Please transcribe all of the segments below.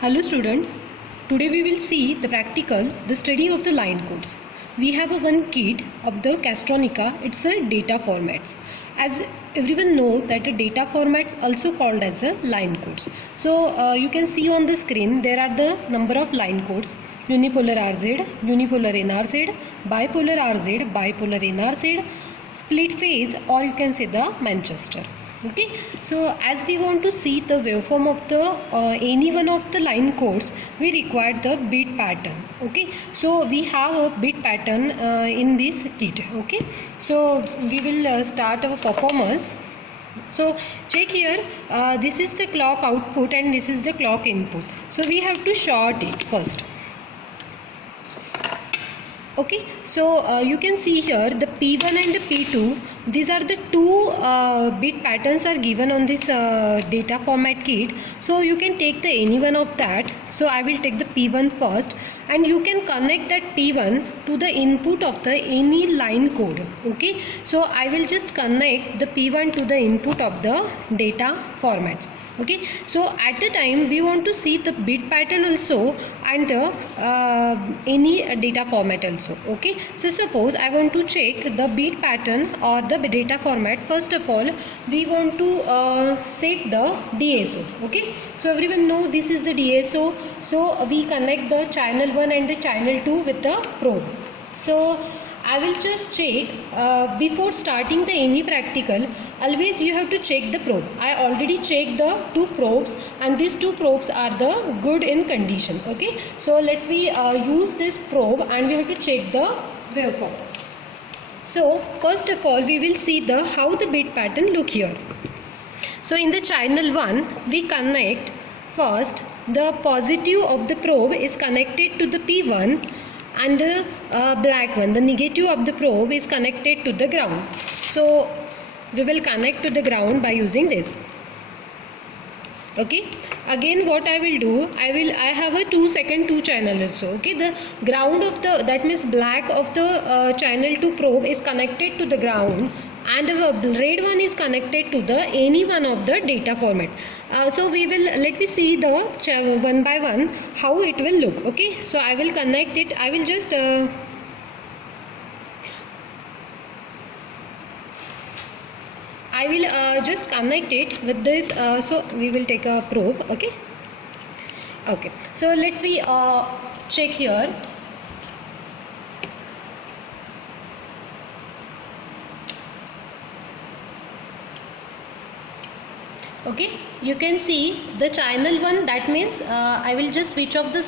Hello students, today we will see the practical, the study of the line codes. We have a one kit of the Castronica, it's a data formats. As everyone know that the data formats also called as a line codes. So you can see on the screen there are the number of line codes: unipolar RZ, unipolar NRZ, bipolar RZ, bipolar NRZ, split phase, or you can say the Manchester. Okay, so as we want to see the waveform of the any one of the line codes, we require the bit pattern. Okay, so we have a bit pattern in this kit. Okay, so we will start our performance. So check here, this is the clock output and this is the clock input. So we have to short it first. Okay, so you can see here the P1 and the P2, these are the two bit patterns are given on this data format kit. So you can take the any one of that. So I will take the P1 first, and you can connect that P1 to the input of the any line code. Okay, so I will just connect the P1 to the input of the data formats. Okay, so at the time we want to see the bit pattern also and any data format also. Okay, so suppose I want to check the bit pattern or the data format. First of all, we want to set the DSO. Okay, so everyone know this is the DSO. So we connect the channel 1 and the channel 2 with the probe. So I will just check before starting the any practical. Always you have to check the probe. I already checked the two probes, and these two probes are the good in condition. Okay, so let's use this probe and we have to check the waveform. So first of all we will see the how the bit pattern look here. So in the channel 1 we connect first the positive of the probe is connected to the P1, and the black one, the negative of the probe, is connected to the ground. So we will connect to the ground by using this. Okay, again what I will do, I have a 2 channel also. Okay, the ground of the, that means black of the channel 2 probe is connected to the ground, and the red one is connected to the any one of the data format. So we will, let me see the one by one how it will look. Okay, so I will connect it. I will just just connect it with this. So we will take a probe. Okay, okay, so let's check here. Okay, you can see the channel 1, that means I will just switch off the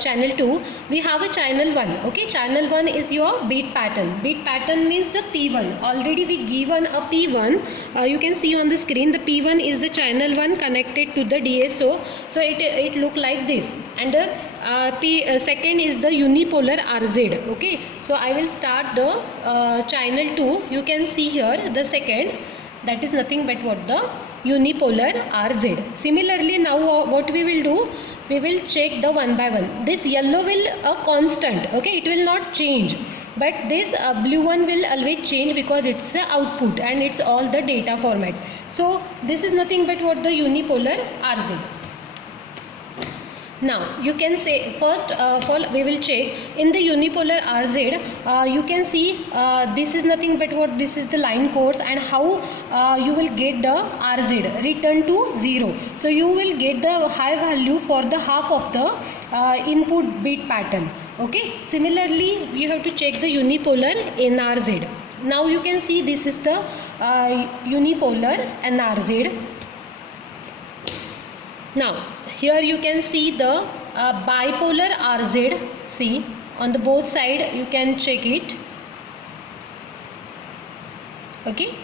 channel 2. We have a channel 1. Okay, channel 1 is your bit pattern. Bit pattern means the P1. Already we given a P1. You can see on the screen the P1 is the channel 1 connected to the DSO. So it look like this. And the second is the unipolar RZ. Okay, so I will start the channel 2. You can see here the second, that is nothing but what the unipolar RZ. Similarly, now what we will do, we will check the one by one. This yellow will a constant. Okay, it will not change, but this blue one will always change because it's the output and it's all the data formats. So this is nothing but what the unipolar RZ. Now you can say first of all we will check in the unipolar RZ. You can see this is nothing but what, this is the line codes, and how you will get the RZ return to 0. So you will get the high value for the half of the input bit pattern. Okay, similarly you have to check the unipolar NRZ. Now you can see this is the unipolar NRZ. Now here you can see the bipolar RZ. See on the both side you can check it. Okay,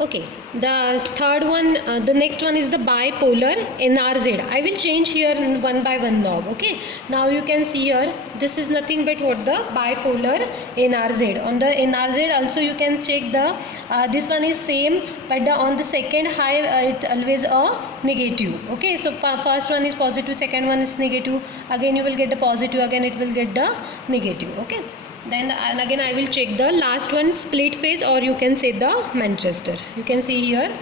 okay, the third one, the next one is the bipolar NRZ. I will change here one by one knob. Okay, now you can see here this is nothing but what the bipolar NRZ. On the NRZ also you can check the this one is same, but on the second high it's always a negative. Okay, so first one is positive, second one is negative, again you will get the positive, again it will get the negative. Okay, then again I will check the last one, split phase, or you can say the Manchester. You can see here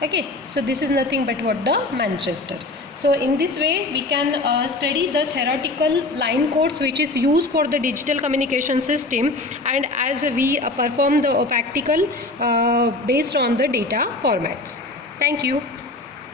Okay, so this is nothing but what the Manchester. So in this way we can study the theoretical line codes which is used for the digital communication system, and as we perform the practical based on the data formats. Thank you.